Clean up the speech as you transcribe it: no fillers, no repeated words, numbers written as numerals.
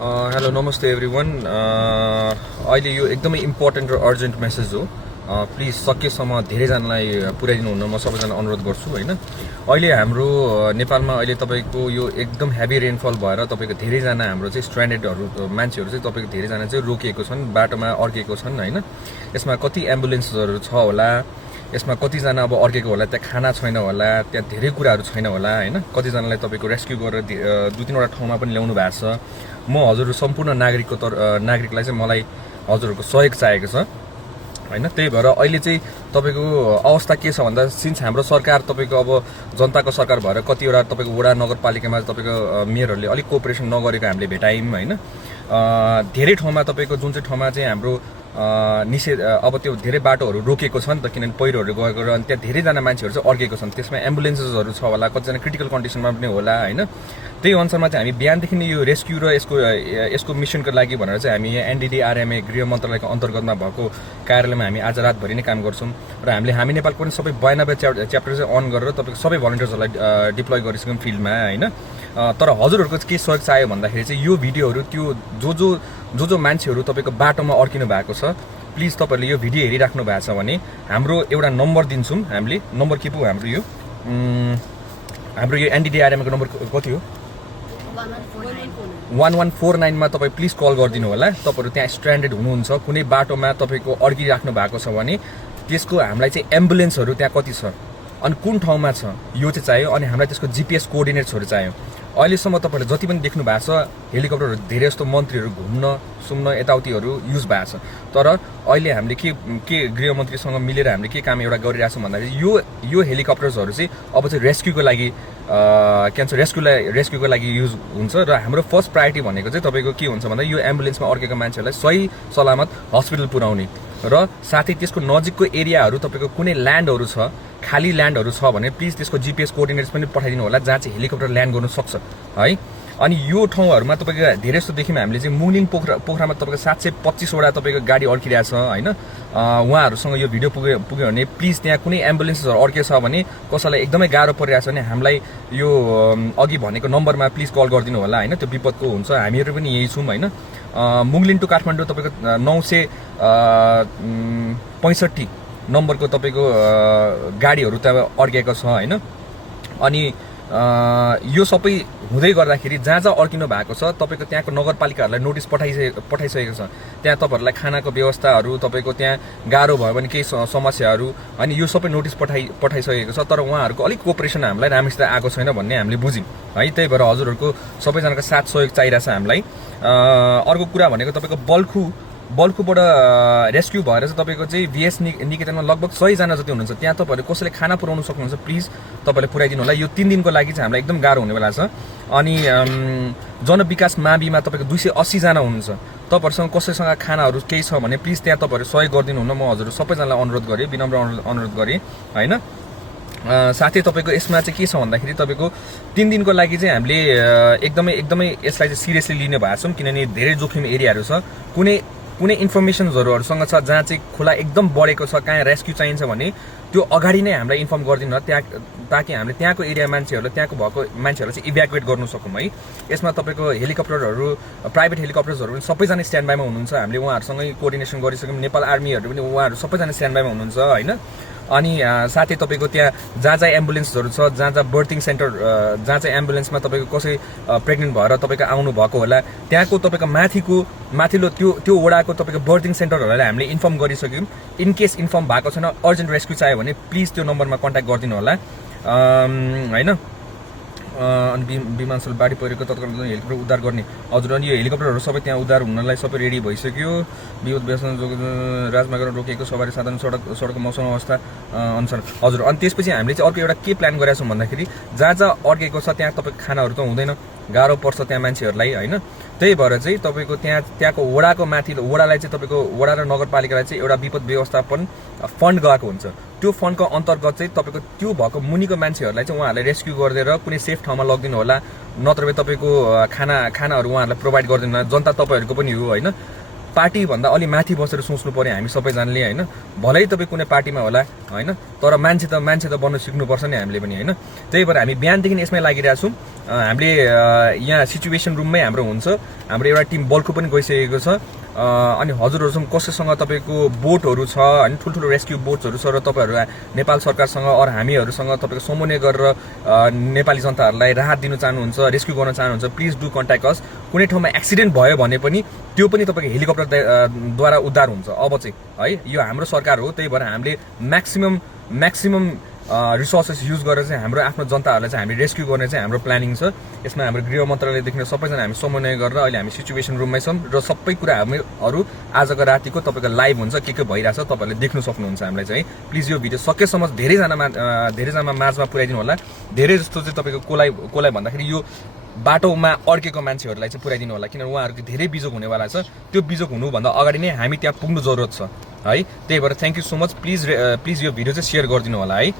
Hello नमस्ते everyone अहिले यो एकदमै इम्पोर्टेन्ट र अर्जेन्ट मेसेज हो प्लिज सकेसम्म धेरैजनालाई पुर्याइदिनु हुन म सबैजना अनुरोध गर्छु हैन अहिले हाम्रो नेपालमा अहिले तपाईको यो एकदम हेभी रेनफल भएर तपाईको धेरैजना हाम्रो चाहिँ स्ट्रान्डेडहरु मान्छेहरु चाहिँ तपाईको धेरैजना चाहिँ रोकिएको छन् बाटोमा अड्केको छन् हैन यसमा कति एम्बुलेन्सहरु छ होला यसमा कतिजना अब अड्केको होला त्यहाँ खाना छैन होला त्यहाँ धेरै कुराहरु छैन होला हैन कतिजनालाई तपाईको रेस्क्यु गरेर दुई तीनवटा ठाउँमा पनि ल्याउनु भएको छ म हजुरहरु सम्पूर्ण नागरिकलाई चाहिँ मलाई हजुरहरुको सहयोग चाहिएको छ हैन त्यही भएर अहिले चाहिँ तपाईको अवस्था के छ भन्दा सिन्स हाम्रो सरकार तपाईको अब जनताको सरकार भएर कतिवटा तपाईको वडा नगरपालिकामा तपाईको मेयरहरुले अलिक कोअपरेसन नगरेको हामीले भेटायौं हैन धेरै ठाउँमा तपाईको जुन चाहिँ ठाउँमा चाहिँ हाम्रो निषेध अब त्यो धेरै बाटोहरु रोकेको छ नि त किनभने पहिरोहरु गएको र अनि त्यहाँ धेरैजना मान्छेहरु चाहिँ अड्केको छन् त्यसमा एम्बुलेन्सेसहरु छ होला कतिजना क्रिटिकल कन्डिसनमा पनि होला हैन त्यही अनुसारमा चाहिँ हामी बिहानदेखि नै यो रेस्क्यु र यसको मिसनको लागि भनेर चाहिँ हामी यहाँ एनडीडीआरएमए गृह मन्त्रालयको अन्तर्गतमा भएको कार्यालयमा हामी आज रातभरि नै काम गर्छौं र हामी नेपालको पनि सबै 92 च्याप्टर चाहिँ अन गरेर तपाईको सबै भलन्टियर्सहरुलाई डिप्लोय गरिसक्यौं फिल्डमा हैन तर हजुरहरुको के सहयोग चाहियो भन्दाखेरि चाहिँ यो भिडियोहरु त्यो जो मान्छेहरु तपाईको बाटोमा अड्किनु भएको छ प्लिज तपाईहरुले यो भिडियो हेरिराख्नु भएको छ भने हाम्रो एउटा नम्बर दिन्छौं हामीले नम्बर के पो हाम्रो यो एनडीडीआरएम को नम्बर कति हो 1149 मा तपाई प्लिज कल गरिदिनु होला तपाईहरु त्यहाँ स्ट्रान्डेड हुनुहुन्छ कुनै बाटोमा तपाईको अड्किराख्नु भएको छ भने त्यसको हामीलाई चाहिँ एम्बुलेन्सहरु त्यहाँ कति छ अनि कुन ठाउँमा छ यो चाहिँ चाहियो अनि हामीलाई त्यसको जीपीएस कोअर्डिनेट्सहरु चाहियो अहिलेसम्म तपाईहरुले जति पनि देख्नु भएको छ हेलिकप्टरहरु धेरै जस्तो मन्त्रीहरु घुम्न सुम्न यताउतिहरु युज भएको छ तर अहिले हामीले के गृह मन्त्रीसँग मिलेर हामीले के काम एउटा गरिरहेका छौं भन्दाखेरि यो हेलिकप्टर्सहरु चाहिँ अब चाहिँ रेस्क्युको लागि रेस्क्युको लागि युज हुन्छ र हाम्रो फर्स्ट प्रायोरिटी भनेको चाहिँ तपाईको के हुन्छ भन्दा यो एम्बुलेन्समा अड्केको मान्छेहरुलाई सही सलामत हस्पिटल पुर्याउने र साथै त्यसको नजिकको एरियाहरु तपाईको कुनै ल्यान्डहरु छ खाली ल्यान्डहरु छ भने प्लिज त्यसको जीपीएस कोअर्डिनेट्स पनि पठाइदिनु होला जहाँ चाहिँ हेलिकप्टर ल्यान्ड गर्न सक्छ है अनि यो ठाउँहरुमा तपाईको धेरै जस्तो देखिम हामीले चाहिँ मुङलिङ पोखरामा तपाईको 725 वटा तपाईको गाडी अड्किरहेछ हैन उहाँहरुसँग यो भिडियो पुग्यो भने प्लिज त्यहाँ कुनै एम्बुलेन्सहरु अड्केछ भने कसैलाई एकदमै गाह्रो परिरहेछ भने हामीलाई यो अघि भनेको नम्बरमा प्लिज कल गरिदिनु होला हैन त्यो विपदको हुन्छ हामीहरु पनि यही छौं हैन मुङलिङ टु काठमाडौँ तपाईको 965 नम्बरको तपाईको गाडीहरु त्यहाँ अड्केको छ हैन अनि यो सबै हुँदै गर्दाखेरि जहाँ अड्किनु भएको छ तपाईको त्यहाँको नगरपालिकाहरुलाई नोटिस पठाइसकेको छ त्यहाँ तपाईहरुलाई खानाको व्यवस्थाहरु तपाईको त्यहाँ गाह्रो भयो भने केही समस्याहरु अनि यो सबै नोटिस पठाइसकेको छ तर उहाँहरुको अलिक कोअपरेसन हामीलाई राम्रोसित आएको छैन भन्ने हामीले बुझ्यौं है त्यही भएर हजुरहरुको सबैजनाको साथ सहयोग चाहिरहेछ हामीलाई अर्को कुरा भनेको तपाईको बल्खुबाट रेस्क्यु भएर चाहिँ तपाईको चाहिँ भिएस निकेतनमा लगभग 100 जना जति हुनुहुन्छ त्यहाँ तपाईहरुले कसैले खाना पुर्याउन सक्नुहुन्छ प्लिज तपाईले पुर्याइदिनु होला यो 3 दिनको लागि चाहिँ हामीलाई एकदम गाह्रो हुने बेला छ अनि जनविकास माविमा तपाईको 280 जना हुनुहुन्छ तपाईहरुसँग कसैसँग खानाहरु केही छ भने प्लिज त्यहाँ तपाईहरु सहयोग गरिदिनु हुन म हजुरहरु सबैजनालाई अनुरोध गरे विनम्र अनुरोध गरे हैन साथै तपाईको यसमा चाहिँ के छ भन्दाखेरि तपाईको 3 दिनको लागि चाहिँ हामीले एकदमै यसलाई चाहिँ सिरियसली लिने भएको छौं किनभने धेरै जोखिम एरियाहरु छ कुनै इन्फर्मेसनहरुसँग छ जहाँ चाहिँ खोला एकदम बढेको छ कहाँ रेस्क्यु चाहिन्छ भने त्यो अगाडि नै हामीलाई इन्फर्म गरिदिनु होला ताकि हामीले त्यहाँको एरिया मान्छेहरुले त्यहाँको भएको मान्छेहरुलाई चाहिँ इभ्याकुएट गर्न सकौं है यसमा तपाईको हेलिकप्टरहरु प्राइभेट हेलिकप्टर्सहरु पनि सबैजना स्ट्यान्ड बाइमा हुनुहुन्छ हामीले उहाँहरुसँगै कोअर्डिनेसन गरिसक्यौं नेपाल आर्मीहरु पनि उहाँहरु सबैजना स्ट्यान्ड बाइमा हुनुहुन्छ हैन अनि साथै तपाईको त्यहाँ जहाँ एम्बुलेन्सहरु छ जहाँ बर्थिङ सेन्टर जहाँ एम्बुलेन्समा तपाईको कसै प्रेग्नेन्ट भएर तपाईको आउनु भएको होला त्यहाँको तपाईको माथिल्लो त्यो वडाको तपाईको बर्थिङ सेन्टरहरुलाई हामीले इन्फर्म गरिसक्यौं इन केस इन्फर्म भएको छैन अर्जेन्ट रेस्क्यु चाहियो भने प्लिज त्यो नम्बरमा कन्ट्याक्ट गरिदिनु होला हैन अनि विमानस्थल बाढी परेको तत्काल हेलिकप्टर उद्धार गर्ने हजुर अनि यो हेलिकप्टरहरु सबै त्यहाँ उद्धार हुनलाई सबै रेडी भइसक्यो विद्युत व्यवस्था राजमार्ग रोकेको सवारी साधन सडकको मौसम अवस्था अनुसार हजुर अनि त्यसपछि हामीले चाहिँ अर्को एउटा के प्लान गरेका छौं भन्दाखेरि जहाँ अड्केको छ त्यहाँ तपाईको खानाहरु त हुँदैन गाह्रो पर्छ त्यहाँ मान्छेहरुलाई हैन त्यही भएर चाहिँ तपाईको त्यहाँको वडाको माथिल्लो वडालाई चाहिँ तपाईको वडा र नगरपालिकालाई चाहिँ एउटा विपद व्यवस्थापन फन्ड गएको हुन्छ त्यो फन्डको अन्तर्गत चाहिँ तपाईको त्यो भएको मुनिको मान्छेहरुलाई चाहिँ उहाँहरुले रेस्क्यु गर्दै र कुनै सेफ ठाउँमा लगिदिनु होला नत्रभए तपाईको खानाहरु उहाँहरुलाई प्रोवाइड गर्दिनु होला जनता तपाईहरुको पनि हो हैन पार्टी भन्दा अलि माथि बसेर सोच्नु पर्यो हामी सबैजनाले हैन भलै तपाई कुनै पार्टीमा होला हैन तर मान्छे त बन्नु सिक्नुपर्छ नि हामीले पनि होइन। त्यही भएर हामी बिहानदेखि यसमै लागिरहेको छौँ। हामीले यहाँ सिचुएसन रुममै हाम्रो हुन्छ, हाम्रो एउटा टिम बल्कु पनि गइसकेको छ। अनि हजुरहरूसँग कसैसँग तपाईँको बोटहरू छ होइन, ठुल्ठुलो रेस्क्यु बोट्सहरू छ र तपाईँहरू नेपाल सरकारसँग अरू हामीहरूसँग तपाईँको समन्वय गरेर नेपाली जनताहरूलाई राहत दिनु चाहनुहुन्छ, रेस्क्यु गर्न चाहनुहुन्छ, प्लिज डु कन्ट्याक्ट अस। कुनै ठाउँमा एक्सिडेन्ट भयो भने पनि त्यो पनि तपाईँको हेलिकप्टरद्वारा उद्धार हुन्छ अब चाहिँ है। यो हाम्रो सरकार हो, त्यही भएर हामीले म्याक्सिमम रिसोर्सेस युज गरेर चाहिँ हाम्रो आफ्नो जनताहरूलाई चाहिँ हामी रेस्क्यु गर्ने चाहिँ हाम्रो प्लानिङ छ। यसमा हाम्रो गृह मन्त्रालयदेखि सबैजना हामी समन्वय गरेर अहिले हामी सिचुएसन रुममै छौँ र सबै कुरा हामीहरू आजको रातिको तपाईँको लाइभ हुन्छ, के भइरहेछ तपाईँहरूले देख्नु सक्नुहुन्छ हामीलाई चाहिँ। प्लिज यो भिडियो सकेसम्म धेरैजना माझमा पुर्याइदिनु होला। धेरै जस्तो चाहिँ तपाईँको कसलाई भन्दाखेरि यो बाटोमा अड्केको मान्छेहरूलाई चाहिँ पुर्याइदिनु होला, किनभने उहाँहरूको धेरै बिजोग हुनेवाला छ। त्यो बिजोग हुनुभन्दा अगाडि नै हामी त्यहाँ पुग्नु जरुरत छ है। त्यही भएर thank you so much. Please यो भिडियो चाहिँ सेयर गरिदिनु होला है।